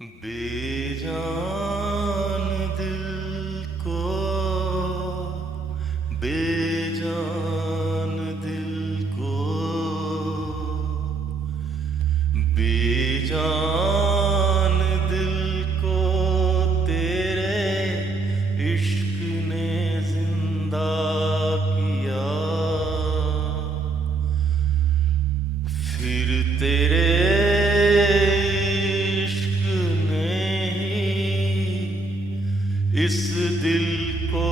बेजान दिल को बेजान दिल को बेजान दिल को तेरे इश्क ने जिंदा किया। फिर तेरे इस दिल को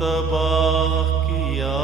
तबाह किया।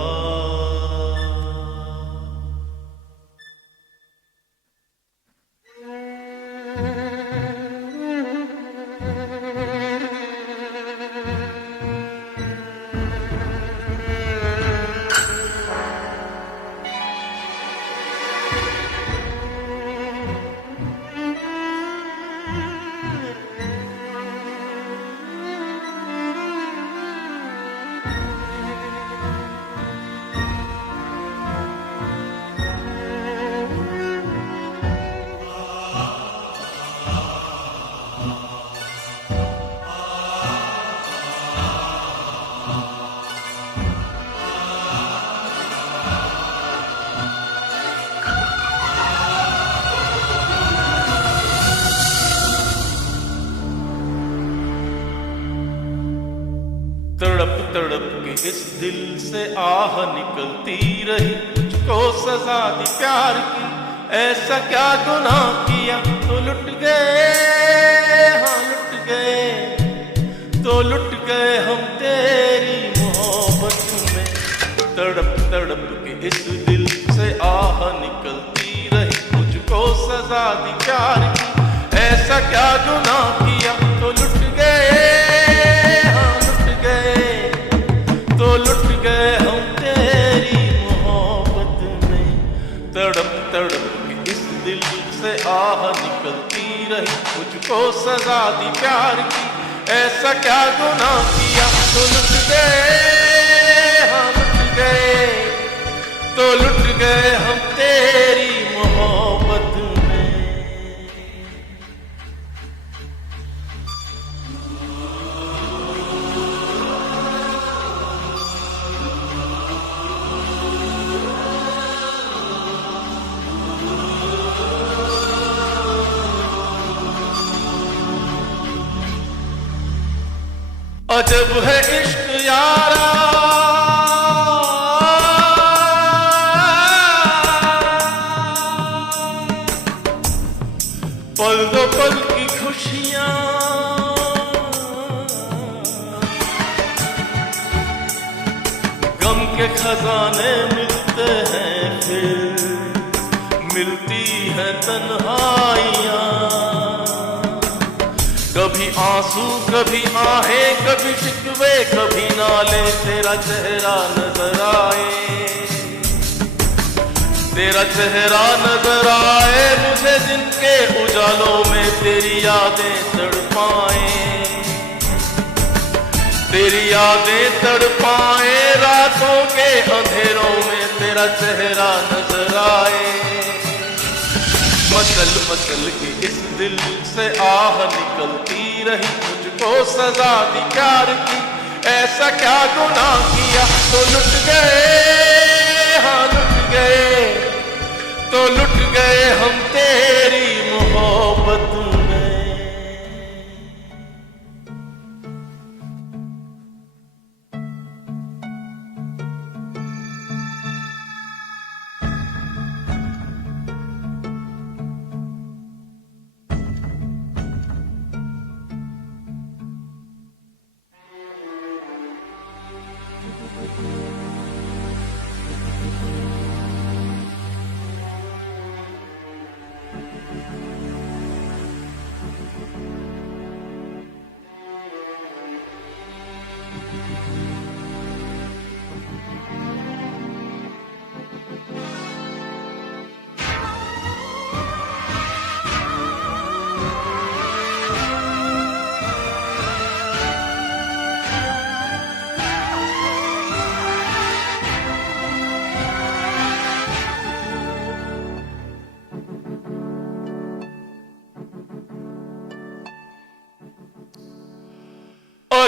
तड़प तड़प के इस दिल से आह निकलती रही, मुझको सजा दी प्यार की। ऐसा क्या गुनाह किया तो लुट गए, हाँ लुट गए, तो लुट गए हम तेरी मोहब्बत में। तड़प तड़प के इस दिल से आह निकलती रही, मुझको सजा दी प्यार की। ऐसा क्या गुनाह किया तो लुट गए, तो लुट गए हम तेरी मोहब्बत में। तड़प तड़प के इस दिल से आह निकलती रही, मुझको सजा दी प्यार की। ऐसा क्या गुनाह किया तो लुट गए, हाँ लुट गए, तो लुट गए हम तेरी मोहब्बत में। अजब है इश्क यारा, पल दो पल की खुशियां, गम के खजाने मिलते हैं, फिर मिलती है तन्हाइयां। कभी आंसू कभी आहें, कभी शिकवे कभी नाले, तेरा चेहरा नजर आए, तेरा चेहरा नजर आए मुझे जिनके उजालों में तेरी यादें तड़पाए, तेरी यादें तड़पाए। रातों के अंधेरों में तेरा चेहरा नजर आए। मचल मचल के इस दिल से आह निकलती रही, मुझको सजा दी प्यार की। ऐसा क्या गुनाह किया तो लुट गए, हाँ लुट गए, तो लुट गए हम तेरी मोहब्बत में।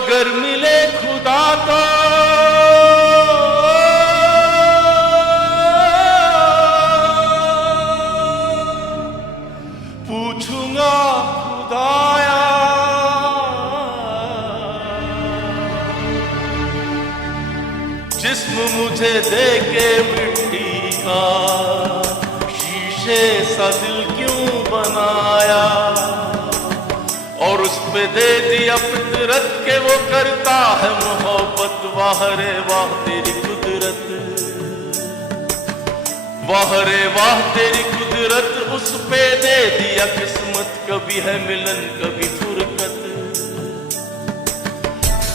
अगर मिले खुदा तो पूछूंगा खुदाया जिस्म मुझे दे के मिट्टी का शीशे सा दिल क्यों बनाया और उस पे दे दिया फितरत के वो करता है मोहब्बत। वाह रे वाह तेरी कुदरत, वाह रे वाह तेरी कुदरत, उस पे दे दिया किस्मत। कभी है मिलन कभी फुरकत,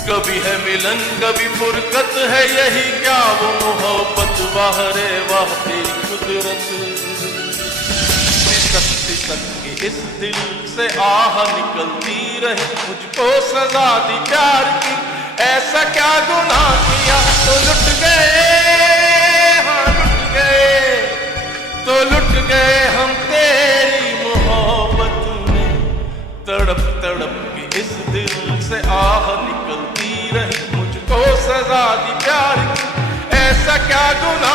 कभी है मिलन कभी फुरकत, है यही क्या वो मोहब्बत। वाह रे वाह तेरी कुदरत। सिसक सिसक के इस दिल से आह निकलती रही, मुझको सजा दी प्यार की। ऐसा क्या गुनाह किया तो लुट गए, हाँ लुट गए, तो लुट गए हम तेरी मोहब्बत में। तड़प तड़प के इस दिल से आह निकलती रही, मुझको सजा दी प्यार की। ऐसा क्या गुनाह